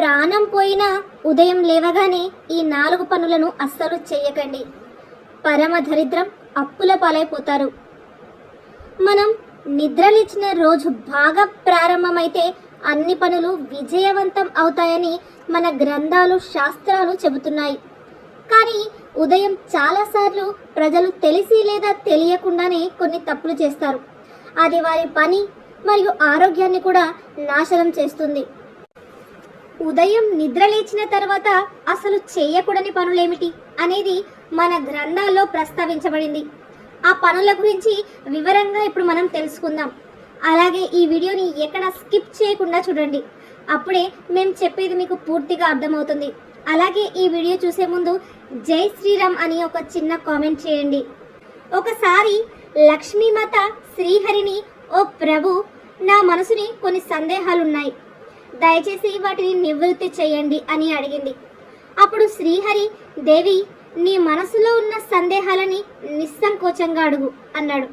ప్రాణం పోయినా ఉదయం లేవగానే ఈ 4 పనులను అస్సలు చేయకండి. పరమ దరిద్రం, అప్పుల పాలైపోతారు. మనం నిద్రలేచిన రోజు బాగా ప్రారంభమైతే అన్ని పనులు విజయవంతం అవుతాయని మన గ్రంథాలు, శాస్త్రాలు చెబుతున్నాయి. కానీ ఉదయం చాలాసార్లు ప్రజలు తెలిసి లేదా తెలియకుండానే కొన్ని తప్పులు చేస్తారు. అది వారి పని మరియు ఆరోగ్యాన్ని కూడా నాశనం చేస్తుంది. ఉదయం నిద్రలేచిన తర్వాత అసలు చేయకూడని పనులేమిటి అనేది మన గ్రంథాల్లో ప్రస్తావించబడింది. ఆ పనుల గురించి వివరంగా ఇప్పుడు మనం తెలుసుకుందాం. అలాగే ఈ వీడియోని ఎక్కడ స్కిప్ చేయకుండా చూడండి. అప్పుడే మేము చెప్పేది మీకు పూర్తిగా అర్థమవుతుంది. అలాగే ఈ వీడియో చూసే ముందు జై శ్రీరామ్ అని ఒక చిన్న కామెంట్ చేయండి. ఒకసారి లక్ష్మీమాత శ్రీహరిని, ఓ ప్రభు, నా మనసుని కొన్ని సందేహాలున్నాయి, దయచేసి వాటిని నివృత్తి చేయండి అని అడిగింది. అప్పుడు శ్రీహరి, దేవి, నీ మనసులో ఉన్న సందేహాలని నిస్సంకోచంగా అడుగు అన్నాడు.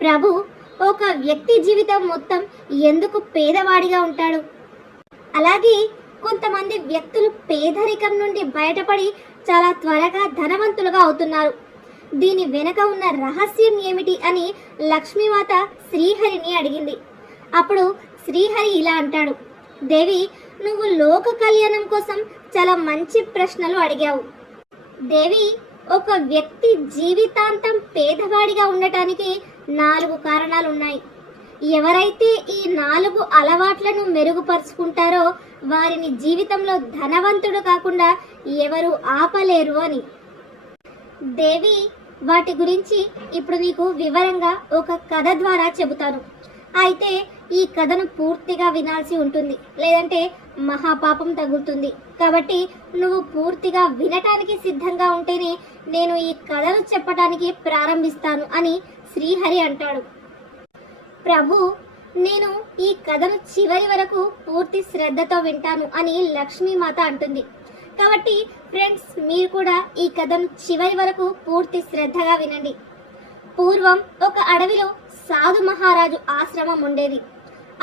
ప్రభు, ఒక వ్యక్తి జీవితం మొత్తం ఎందుకు పేదవాడిగా ఉంటాడు? అలాగే కొంతమంది వ్యక్తులు పేదరికం నుండి బయటపడి చాలా త్వరగా ధనవంతులుగా అవుతున్నారు. దీని వెనుక ఉన్న రహస్యం ఏమిటి అని లక్ష్మీమాత శ్రీహరిని అడిగింది. అప్పుడు శ్రీహరి ఇలా అంటాడు, దేవి, నువ్వు లోక కళ్యాణం కోసం చాలా మంచి ప్రశ్నలు అడిగావు. దేవి, ఒక వ్యక్తి జీవితాంతం పేదవాడిగా ఉండటానికి 4 కారణాలున్నాయి. ఎవరైతే ఈ 4 అలవాట్లను మెరుగుపరుచుకుంటారో వారిని జీవితంలో ధనవంతుడు కాకుండా ఎవరు ఆపలేరు అని. దేవి, వాటి గురించి ఇప్పుడు నీకు వివరంగా ఒక కథ ద్వారా చెబుతాను. అయితే ఈ కథను పూర్తిగా వినాల్సి ఉంటుంది, లేదంటే మహాపాపం తగులుతుంది. కాబట్టి నువ్వు పూర్తిగా వినటానికి సిద్ధంగా ఉంటేనే నేను ఈ కథను చెప్పటానికి ప్రారంభిస్తాను అని శ్రీహరి అంటాడు. ప్రభు, నేను ఈ కథను చివరి వరకు పూర్తి శ్రద్ధతో వింటాను అని లక్ష్మీమాత అంటుంది. కాబట్టి ఫ్రెండ్స్, మీరు కూడా ఈ కథను చివరి వరకు పూర్తి శ్రద్ధగా వినండి. పూర్వం ఒక అడవిలో సాధు మహారాజు ఆశ్రమం ఉండేది.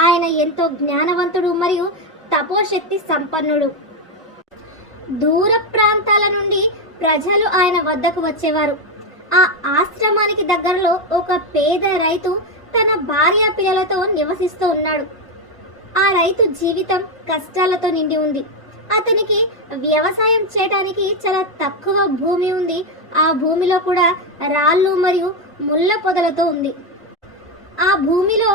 ఆయన ఎంతో జ్ఞానవంతుడు మరియు తపోశక్తి సంపన్నుడు. దూర ప్రాంతాల నుండి ప్రజలు ఆయన వద్దకు వచ్చేవారు. ఆ ఆశ్రమానికి దగ్గరలో ఒక పేద రైతు తన భార్య పిల్లలతో నివసిస్తూ ఉన్నాడు. ఆ రైతు జీవితం కష్టాలతో నిండి ఉంది. అతనికి వ్యవసాయం చేయడానికి చాలా తక్కువ భూమి ఉంది. ఆ భూమిలో కూడా రాళ్ళు మరియు ముళ్ళ పొదలతో ఉంది. ఆ భూమిలో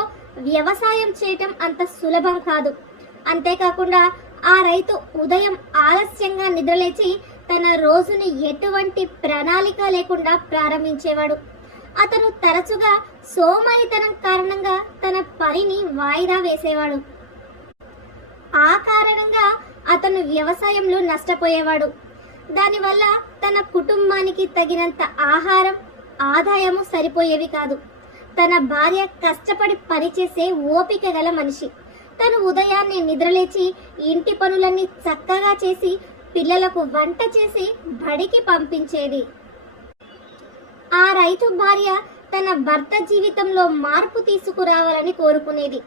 వ్యవసాయం చేయటం అంత సులభం కాదు. అంతేకాకుండా ఆ రైతు ఉదయం ఆలస్యంగా నిద్రలేచి తన రోజుని ఎటువంటి ప్రణాళిక లేకుండా ప్రారంభించేవాడు. అతను తరచుగా సోమరితనం కారణంగా తన పనిని వాయిదా వేసేవాడు. ఆ కారణంగా అతను వ్యవసాయంలో నష్టపోయేవాడు. దానివల్ల తన కుటుంబానికి తగినంత ఆహారం, ఆదాయము సరిపోయేవి కాదు. తన భార్య కష్టపడి పనిచేసే ఓపిక గల మనిషి. తను ఉదయాన్నే నిద్రలేచి ఇంటి పనులన్నీ చక్కగా చేసి పిల్లలకు వంట చేసి బడికి పంపించేది. ఆ రైతు భార్య తన భర్త జీవితంలో మార్పు తీసుకురావాలని కోరుకునేది.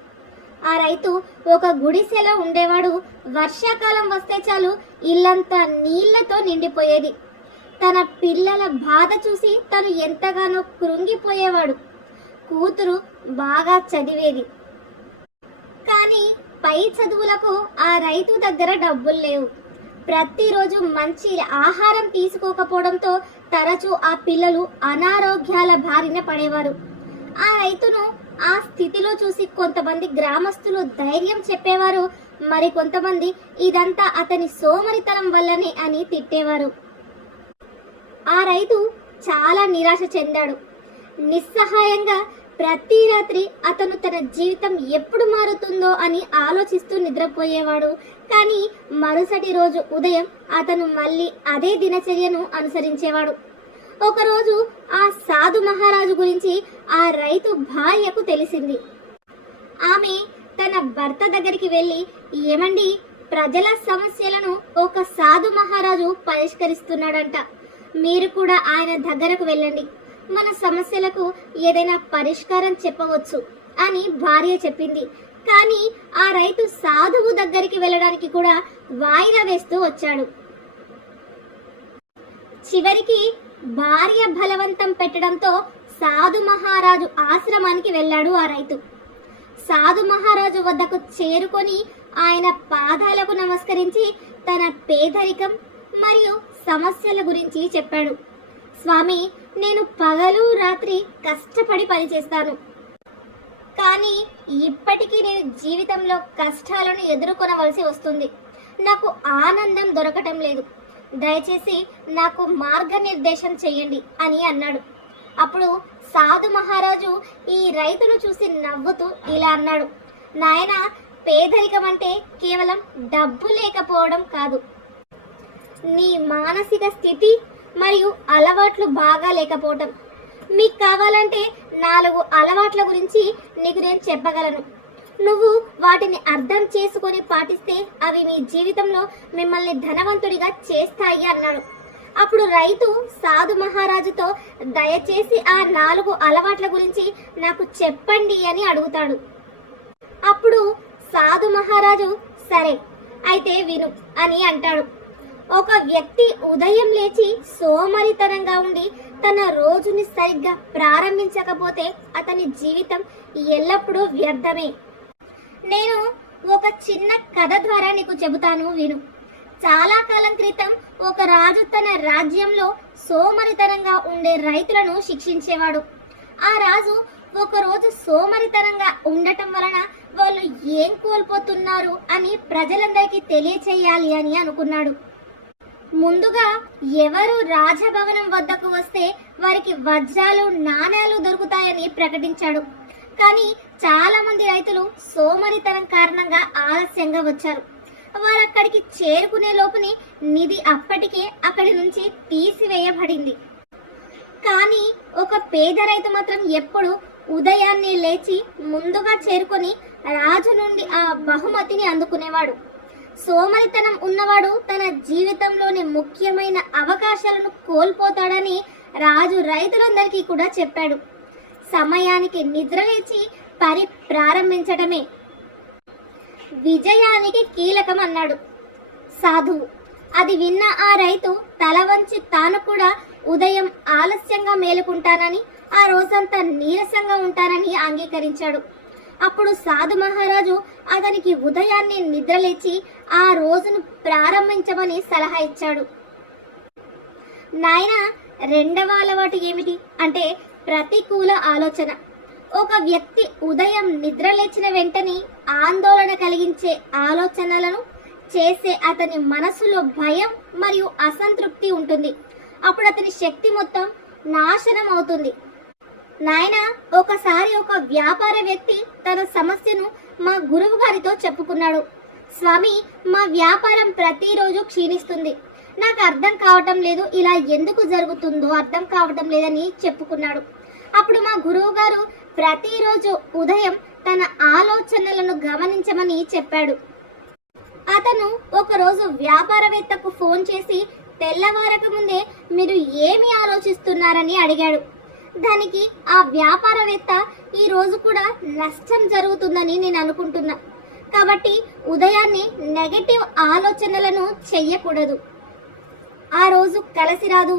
ఆ రైతు ఒక గుడిసెలో ఉండేవాడు. వర్షాకాలం వస్తే చాలు ఇల్లంతా నీళ్లతో నిండిపోయేది. తన పిల్లల బాధ చూసి తను ఎంతగానో కృంగిపోయేవాడు. కూతురు బాగా చదివేది, కానీ పై చదువులకు ఆ రైతు దగ్గర డబ్బులు లేవు. ప్రతిరోజు మంచి ఆహారం తీసుకోకపోవడంతో తరచూ ఆ పిల్లలు అనారోగ్యాల బారిన పడేవారు. ఆ రైతును ఆ స్థితిలో చూసి కొంతమంది గ్రామస్తులు ధైర్యం చెప్పేవారు, మరి కొంతమంది ఇదంతా అతని సోమరితనం వల్లనే అని తిట్టేవారు. ఆ రైతు చాలా నిరాశ చెందాడు. నిస్సహాయంగా ప్రతి రాత్రి అతను తన జీవితం ఎప్పుడు మారుతుందో అని ఆలోచిస్తూ నిద్రపోయేవాడు. కానీ మరుసటి రోజు ఉదయం అతను మళ్ళీ అదే దినచర్యను అనుసరించేవాడు. ఒకరోజు ఆ సాధు మహారాజు గురించి ఆ రైతు భార్యకు తెలిసింది. ఆమె తన భర్త దగ్గరికి వెళ్ళి, ఏమండి, ప్రజల సమస్యలను ఒక సాధు మహారాజు పరిష్కరిస్తున్నాడంట, మీరు కూడా ఆయన దగ్గరకు వెళ్ళండి, మన సమస్యలకు ఏదైనా పరిష్కారం చెప్పవచ్చు అని భార్య చెప్పింది. కానీ ఆ రైతు సాధువు దగ్గరికి వెళ్ళడానికి కూడా వాయిదా వేస్తూ వచ్చాడు. చివరికి భార్య బలవంతం పెట్టడంతో సాధు మహారాజు ఆశ్రమానికి వెళ్ళాడు ఆ రైతు. సాధు మహారాజు వద్దకు చేరుకొని ఆయన పాదాలకు నమస్కరించి తన పేదరికం మరియు సమస్యల గురించి చెప్పాడు. స్వామి, నేను పగలు రాత్రి కష్టపడి పనిచేస్తాను, కానీ ఇప్పటికీ నేను జీవితంలో కష్టాలను ఎదుర్కొనవలసి వస్తుంది. నాకు ఆనందం దొరకటం లేదు. దయచేసి నాకు మార్గనిర్దేశం చెయ్యండి అని అన్నాడు. అప్పుడు సాధు మహారాజు ఈ రైతును చూసి నవ్వుతూ ఇలా అన్నాడు, నాయనా, పేదరికం అంటే కేవలం డబ్బు లేకపోవడం కాదు, నీ మానసిక స్థితి మరియు అలవాట్లు బాగా లేకపోవటం. మీకు కావాలంటే 4 అలవాట్ల గురించి నీకు నేను చెప్పగలను. నువ్వు వాటిని అర్థం చేసుకొని పాటిస్తే అవి మీ జీవితంలో మిమ్మల్ని ధనవంతుడిగా చేస్తాయి అన్నాడు. అప్పుడు రైతు సాధు మహారాజుతో దయచేసి ఆ 4 అలవాట్ల గురించి నాకు చెప్పండి అని అడుగుతాడు. అప్పుడు సాధు మహారాజు సరే అయితే విను అని అంటాడు. ఒక వ్యక్తి ఉదయం లేచి సోమరితనంగా ఉండి తన రోజుని సరిగ్గా ప్రారంభించకపోతే అతని జీవితం ఎల్లప్పుడూ వ్యర్థమే. నేను ఒక చిన్న కథ ద్వారా నీకు చెబుతాను, విను. చాలా కాలం క్రితం ఒక రాజు తన రాజ్యంలో సోమరితనంగా ఉండే రైతులను శిక్షించేవాడు. ఆ రాజు ఒకరోజు సోమరితనంగా ఉండటం వలన వాళ్ళు ఏం కోల్పోతున్నారు అని ప్రజలందరికీ తెలియచేయాలి అని అనుకున్నాడు. ముందుగా ఎవరు రాజభవనం వద్దకు వస్తే వారికి వజ్రాలు, నాణేలు దొరుకుతాయని ప్రకటించాడు. కానీ చాలా మంది రైతులు సోమరితనం కారణంగా ఆలస్యంగా వచ్చారు. వారు అక్కడికి చేరుకునే లోపుని నిధి అప్పటికే అక్కడి నుంచి తీసివేయబడింది. కానీ ఒక పేద రైతు మాత్రం ఎప్పుడు ఉదయాన్నే లేచి ముందుగా చేరుకొని రాజు నుండి ఆ బహుమతిని అందుకునేవాడు. సోమరితనం ఉన్నవాడు తన జీవితంలోని ముఖ్యమైన అవకాశాలను కోల్పోతాడని రాజు రైతులందరికీ కూడా చెప్పాడు. సమయానికి నిద్రలేచి పని ప్రారంభించడమే విజయానికి కీలకం అన్నాడు సాధువు. అది విన్న ఆ రైతు తల వంచి తాను కూడా ఉదయం ఆలస్యంగా మేలుకుంటానని, ఆ రోజంతా నీరసంగా ఉంటానని అంగీకరించాడు. అప్పుడు సాధు మహారాజు అతనికి ఉదయాన్నే నిద్రలేచి ఆ రోజును ప్రారంభించమని సలహా ఇచ్చాడు. నాయనా, 2వ అలవాటు ఏమిటి అంటే ప్రతికూల ఆలోచన. ఒక వ్యక్తి ఉదయం నిద్రలేచిన వెంటనే ఆందోళన కలిగించే ఆలోచనలను చేసే అతని మనసులో భయం మరియు అసంతృప్తి ఉంటుంది. అప్పుడు అతని శక్తి మొత్తం నాశనం అవుతుంది. నాయనా, ఒకసారి ఒక వ్యాపార వ్యక్తి తన సమస్యను మా గురువు గారితో చెప్పుకున్నాడు. స్వామి, మా వ్యాపారం ప్రతిరోజు క్షీణిస్తుంది. నాకు అర్థం కావటం లేదు, ఇలా ఎందుకు జరుగుతుందో అర్థం కావటం లేదని చెప్పుకున్నాడు. అప్పుడు మా గురువు గారు ప్రతిరోజు ఉదయం తన ఆలోచనలను గమనించమని చెప్పాడు. అతను ఒకరోజు వ్యాపారవేత్తకు ఫోన్ చేసి తెల్లవారక ముందే మీరు ఏమి ఆలోచిస్తున్నారని అడిగాడు. దానికి ఆ వ్యాపారవేత్త ఈ రోజు కూడా నష్టం జరుగుతుందని నేను అనుకుంటున్నా, కాబట్టి ఉదయాన్నే నెగటివ్ ఆలోచనలను చెయ్యకూడదు, ఆ రోజు కలిసి రాదు,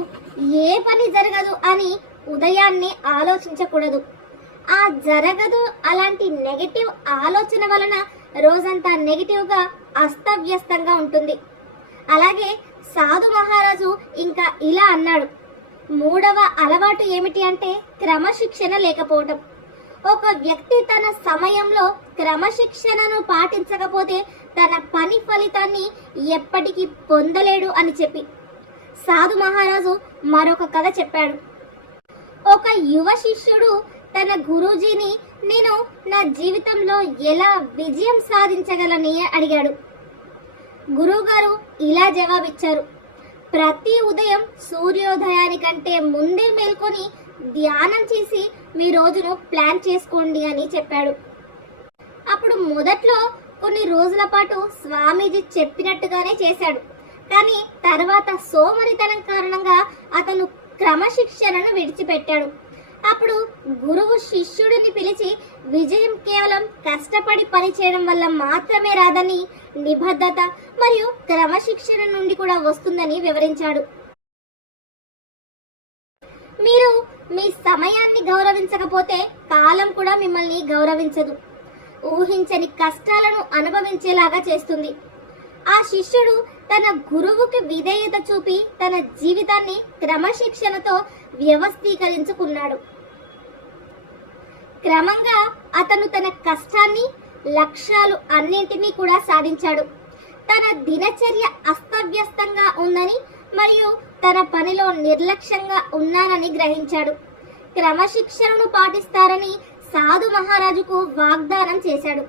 ఏ పని జరగదు అని ఉదయాన్నే ఆలోచించకూడదు. ఆ జరగదు అలాంటి నెగటివ్ ఆలోచన వలన రోజంతా నెగటివ్గా అస్తవ్యస్తంగా ఉంటుంది. అలాగే సాధు మహారాజు ఇంకా ఇలా అన్నాడు. 3వ అలవాటు ఏమిటి అంటే క్రమశిక్షణ లేకపోవటం. ఒక వ్యక్తి తన సమయంలో క్రమశిక్షణను పాటించకపోతే తన పని ఫలితాన్ని ఎప్పటికీ పొందలేడు అని చెప్పి సాధు మహారాజు మరొక కథ చెప్పాడు. ఒక యువ శిష్యుడు తన గురూజీని నేను నా జీవితంలో ఎలా విజయం సాధించగలని అడిగాడు. గురువుగారు ఇలా జవాబిచ్చారు. ప్రతి ఉదయం సూర్యోదయానికంటే ముందే మేల్కొని ధ్యానం చేసి మీ రోజును ప్లాన్ చేసుకోండి అని చెప్పాడు. అప్పుడు మొదట్లో కొన్ని రోజుల పాటు స్వామీజీ చెప్పినట్టుగానే చేశాడు. కానీ తర్వాత సోమరితనం కారణంగా అతను క్రమశిక్షణను విడిచిపెట్టాడు. అప్పుడు గురువు శిష్యుడిని పిలిచి విజయం కేవలం కష్టపడి పని చేయడం వల్ల మాత్రమే రాదని, నిబద్ధత మరియు క్రమశిక్షణ నుండి కూడా వస్తుందని వివరించాడు. మీరు మీ సమయాన్ని గౌరవించకపోతే కాలం కూడా మిమ్మల్ని గౌరవించదు, ఊహించని కష్టాలను అనుభవించేలాగా చేస్తుంది. ఆ శిష్యుడు తన గురువుకి విధేయత చూపి తన జీవితాన్ని క్రమశిక్షణతో వ్యవస్థీకరించుకున్నాడు. క్రమంగా అతను తన కష్టాన్ని, లక్ష్యాలు అన్నింటినీ కూడా సాధించాడు. తన దినచర్య అస్తవ్యస్తంగా ఉందని మరియు తన పనిలో నిర్లక్ష్యంగా ఉన్నానని గ్రహించాడు. క్రమశిక్షణను పాటిస్తారని సాధు మహారాజుకు వాగ్దానం చేశాడు.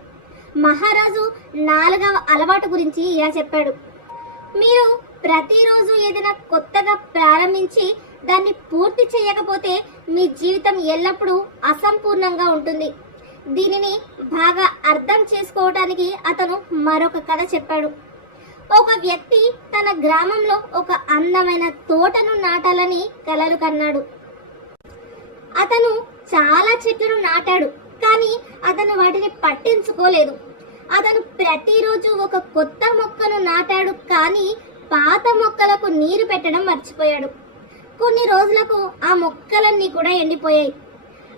మహారాజు 4వ అలవాటు గురించి ఇలా చెప్పాడు: మీరు ప్రతిరోజు ఏదైనా కొత్తగా ప్రారంభించి దాన్ని పూర్తి చేయకపోతే మీ జీవితం ఎల్లప్పుడూ అసంపూర్ణంగా ఉంటుంది. దీనిని బాగా అర్థం చేసుకోవడానికి అతను మరొక కథ చెప్పాడు. ఒక వ్యక్తి తన గ్రామంలో ఒక అందమైన తోటను నాటాలని కలలు కన్నాడు. అతను చాలా చెట్లను నాటాడు, కానీ అతను వాటిని పట్టించుకోలేదు. అతను ప్రతిరోజు ఒక కొత్త మొక్కను నాటాడు, కానీ పాత మొక్కలకు నీరు పెట్టడం మర్చిపోయాడు. కొన్ని రోజులకు ఆ మొక్కలన్నీ కూడా ఎండిపోయాయి.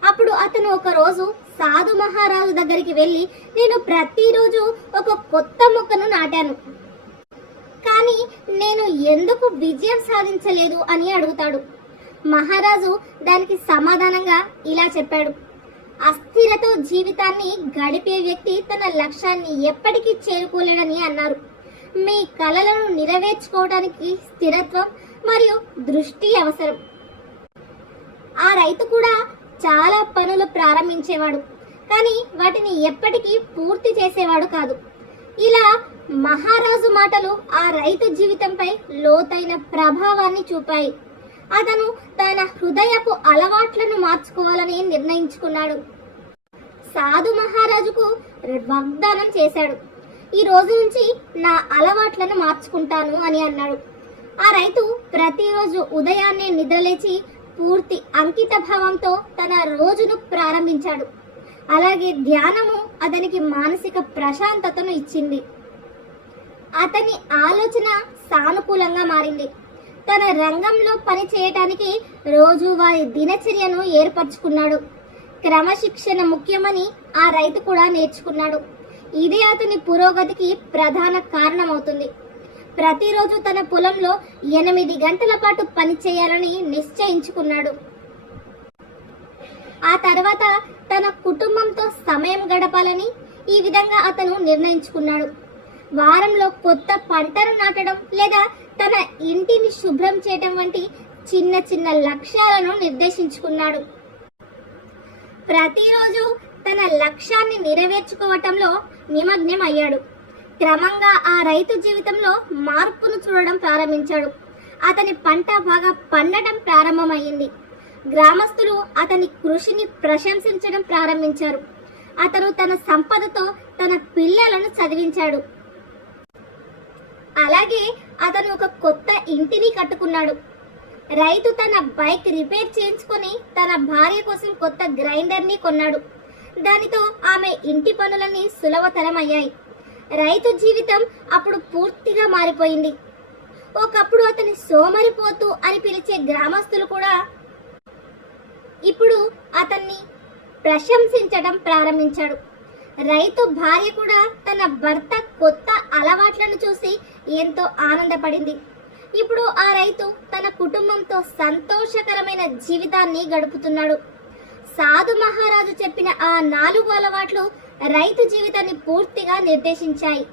అప్పుడు అతను ఒక రోజు సాధు మహారాజు దగ్గరికి వెళ్ళి, నేను ప్రతిరోజు ఒక కొత్త మొక్కను నాటాను, కానీ నేను ఎందుకు విజయం సాధించలేదు అని అడుగుతాడు. మహారాజు దానికి సమాధానంగా ఇలా చెప్పాడు: అస్థిరతో జీవితాన్ని గడిపే వ్యక్తి తన లక్ష్యాన్ని ఎప్పటికీ చేరుకోలేడని అన్నారు. మీ కలలను నెరవేర్చుకోవడానికి స్థిరత్వం మరియు దృష్టి అవసరం. ఆ రైతు కూడా చాలా పనులు ప్రారంభించేవాడు, కానీ వాటిని ఎప్పటికీ పూర్తి చేసేవాడు కాదు. ఇలా మహారాజు మాటలు ఆ రైతు జీవితంపై లోతైన ప్రభావాన్ని చూపాయి. అతను తన హృదయపు అలవాట్లను మార్చుకోవాలని నిర్ణయించుకున్నాడు. సాధు మహారాజుకు వాగ్దానం చేశాడు: ఈ రోజు నుంచి నా అలవాట్లను మార్చుకుంటాను అని అన్నాడు. ఆ రైతు ప్రతిరోజు ఉదయాన్నే నిద్రలేచి పూర్తి అంకిత భావంతో తన రోజును ప్రారంభించాడు. అలాగే ధ్యానము అతనికి మానసిక ప్రశాంతతను ఇచ్చింది. అతని ఆలోచన సానుకూలంగా మారింది. తన రంగంలో పని చేయటానికి రోజువారీ దినచర్యను ఏర్పరచుకున్నాడు. క్రమశిక్షణ ముఖ్యమని ఆ రైతు కూడా నేర్చుకున్నాడు. ఇదే అతని పురోగతికి ప్రధాన కారణమవుతుంది. ప్రతిరోజు తన పొలంలో 8 గంటల పాటు పని చేయాలని నిశ్చయించుకున్నాడు. ఆ తర్వాత తన కుటుంబంతో సమయం గడపాలని ఈ విధంగా అతను నిర్ణయించుకున్నాడు. వారంలో కొత్త పంటను నాటడం లేదా తన ఇంటిని శుభ్రం చేయడం వంటి చిన్న చిన్న లక్ష్యాలను నిర్దేశించుకున్నాడు. ప్రతిరోజు తన లక్ష్యాన్ని నెరవేర్చుకోవటంలో నిమగ్నం అయ్యాడు. క్రమంగా ఆ రైతు జీవితంలో మార్పును చూడడం ప్రారంభించాడు. అతని పంట బాగా పండటం ప్రారంభమైంది. గ్రామస్తులు అతని కృషిని ప్రశంసించడం ప్రారంభించారు. అతను తన సంపదతో తన పిల్లలను చదివించాడు. అలాగే అతను ఒక కొత్త ఇంటిని కట్టుకున్నాడు. రైతు తన బైక్ రిపేర్ చేయించుకొని తన భార్య కోసం కొత్త గ్రైండర్ని కొన్నాడు. దానితో ఆమె ఇంటి పనులన్నీ సులభతరమయ్యాయి. రైతు జీవితం అప్పుడు పూర్తిగా మారిపోయింది. ఒకప్పుడు అతని సోమరిపోతు అని పిలిచే గ్రామస్తులు కూడా ఇప్పుడు అతన్ని ప్రశంసించడం ప్రారంభించాడు. రైతు భార్య కూడా తన భర్త కొత్త అలవాట్లను చూసి ఎంతో ఆనందపడింది. ఇప్పుడు ఆ రైతు తన కుటుంబంతో సంతోషకరమైన జీవితాన్ని గడుపుతున్నాడు. సాధు మహారాజు చెప్పిన ఆ 4 అలవాట్లు రైతు జీవితాన్ని పూర్తిగా నిర్దేశించాయి.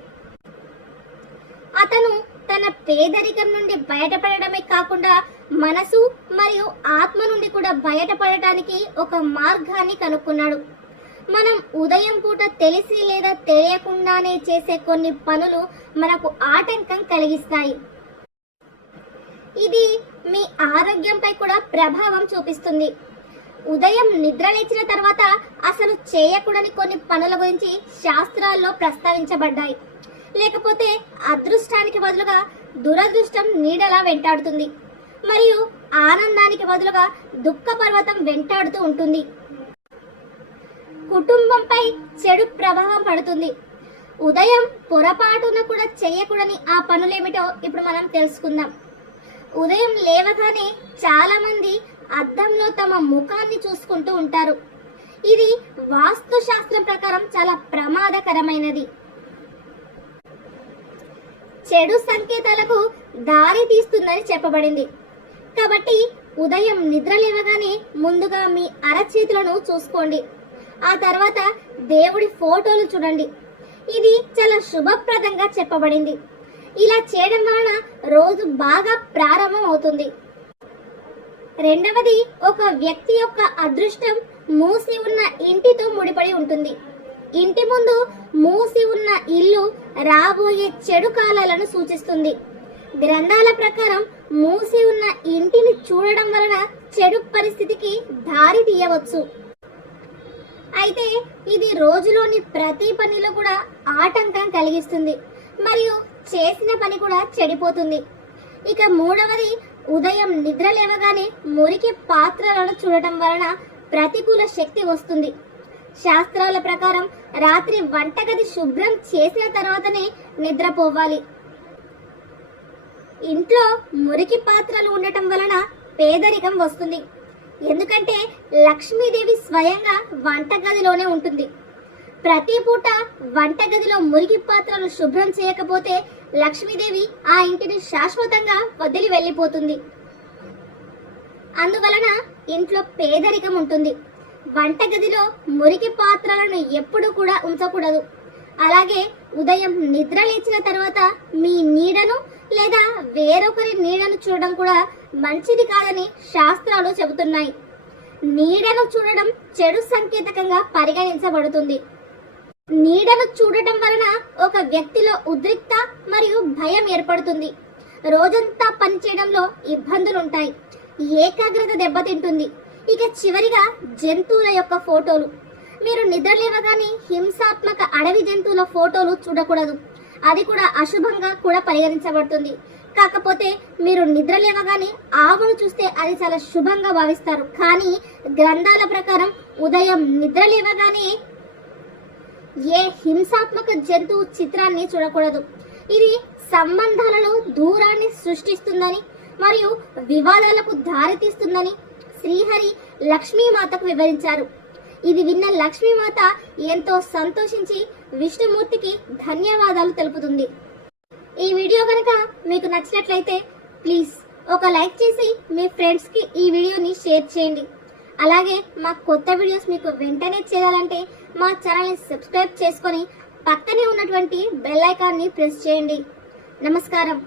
అతను తన పేదరికం నుండి బయటపడడమే కాకుండా మనసు మరియు ఆత్మ నుండి కూడా బయటపడటానికి ఒక మార్గాన్ని కనుక్కున్నాడు. మనం ఉదయం పూట తెలిసి లేదా తెలియకుండానే చేసే కొన్ని పనులు మనకు ఆటంకం కలిగిస్తాయి. ఇది మీ ఆరోగ్యంపై కూడా ప్రభావం చూపిస్తుంది. ఉదయం నిద్రలేచిన తర్వాత అసలు చేయకూడని కొన్ని పనుల గురించి శాస్త్రాల్లో ప్రస్తావించబడ్డాయి. లేకపోతే అదృష్టానికి బదులుగా దురదృష్టం నీడలా వెంటాడుతుంది. మరియు ఆనందానికి బదులుగా దుఃఖ పర్వతం వెంటాడుతూ ఉంటుంది. కుటుంబంపై చెడు ప్రభావం పడుతుంది. ఉదయం పొరపాటున కూడా చేయకూడని ఆ పనులేమిటో ఇప్పుడు మనం తెలుసుకుందాం. ఉదయం లేవగానే చాలా మంది అద్దంలో తమ ముఖాన్ని చూసుకుంటూ ఉంటారు. ఇది వాస్తు శాస్త్రం ప్రకారం చాలా ప్రమాదకరమైనది. చెడు సంకేతాలకు దారి తీస్తుందని చెప్పబడింది. కాబట్టి ఉదయం నిద్ర లేవగానే ముందుగా మీ అరచేతులను చూసుకోండి. ఆ తర్వాత దేవుడి ఫోటోలు చూడండి. ఇది చాలా శుభప్రదంగా చెప్పబడింది. ఇలా చేయడం వలన రోజు బాగా ప్రారంభం అవుతుంది. రెండవది, ఒక వ్యక్తి యొక్క అదృష్టం మూసి ఉన్న ఇంటితో ముడిపడి ఉంటుంది. ఇంటి ముందు మూసి ఉన్న ఇల్లు రాబోయే చెడు కాలాలను సూచిస్తుంది. గ్రంథాల ప్రకారం మూసి ఉన్న ఇంటిని చూడడం వలన చెడు పరిస్థితికి దారి తీయవచ్చు. అయితే ఇది రోజులోని ప్రతి పనిలో కూడా ఆటంకం కలిగిస్తుంది మరియు చేసిన పని కూడా చెడిపోతుంది. ఇక మూడవది, ఉదయం నిద్ర లేవగానే మురికి పాత్రలను చూడటం వలన ప్రతికూల శక్తి వస్తుంది. శాస్త్రాల ప్రకారం రాత్రి వంటగది శుభ్రం చేసిన తర్వాతనే నిద్రపోవాలి. ఇంట్లో మురికి పాత్రలు ఉండటం వలన పేదరికం వస్తుంది. ఎందుకంటే లక్ష్మీదేవి స్వయంగా వంటగదిలోనే ఉంటుంది. ప్రతి పూట వంటగదిలో మురికి పాత్రలు శుభ్రం చేయకపోతే లక్ష్మీదేవి ఆ ఇంటిని శాశ్వతంగా వదిలి వెళ్ళిపోతుంది. అందువలన ఇంట్లో పేదరికం ఉంటుంది. వంటగదిలో మురికి పాత్రలను ఎప్పుడూ కూడా ఉంచకూడదు. అలాగే ఉదయం నిద్ర లేచిన తర్వాత మీ నీడను లేదా వేరొకరి నీడను చూడడం కూడా మంచిది కాదని శాస్త్రాలు చెబుతున్నాయి. నీడను చూడడం చెడు సంకేతకంగా పరిగణించబడుతుంది. నీడను చూడటం వలన ఒక వ్యక్తిలో ఉద్రిక్త మరియు భయం ఏర్పడుతుంది. రోజంతా పనిచేయడంలో ఇబ్బందులుంటాయి. ఏకాగ్రత దెబ్బతింటుంది. ఇక చివరిగా జంతువుల యొక్క ఫోటోలు. మీరు నిద్ర లేవగానే హింసాత్మక అడవి జంతువుల ఫోటోలు చూడకూడదు. అది కూడా అశుభంగా కూడా పరిగణించబడుతుంది. కాకపోతే మీరు నిద్ర లేవగానే ఆవును చూస్తే అది చాలా శుభంగా భావిస్తారు. కానీ గ్రంథాల ప్రకారం ఉదయం నిద్ర లేవగానే ఏ హింసాత్మక జంతువు చిత్రాన్ని చూడకూడదు. ఇది సంబంధాలలో దూరాన్ని సృష్టిస్తుందని మరియు వివాదాలకు దారితీస్తుందని శ్రీహరి లక్ష్మీమాతకు వివరించారు. ఇది విన్న లక్ష్మీమాత ఎంతో సంతోషించి విష్ణుమూర్తికి ధన్యవాదాలు తెలుపుతుంది. ఈ వీడియో కనుక మీకు నచ్చినట్లయితే ప్లీజ్ ఒక లైక్ చేసి మీ ఫ్రెండ్స్కి ఈ వీడియోని షేర్ చేయండి. అలాగే మా కొత్త వీడియోస్ మీకు వెంటనే చేరాలంటే మా ఛానల్ని సబ్స్క్రైబ్ చేసుకొని పక్కనే ఉన్నటువంటి బెల్ ఐకాన్ని ప్రెస్ చేయండి. నమస్కారం.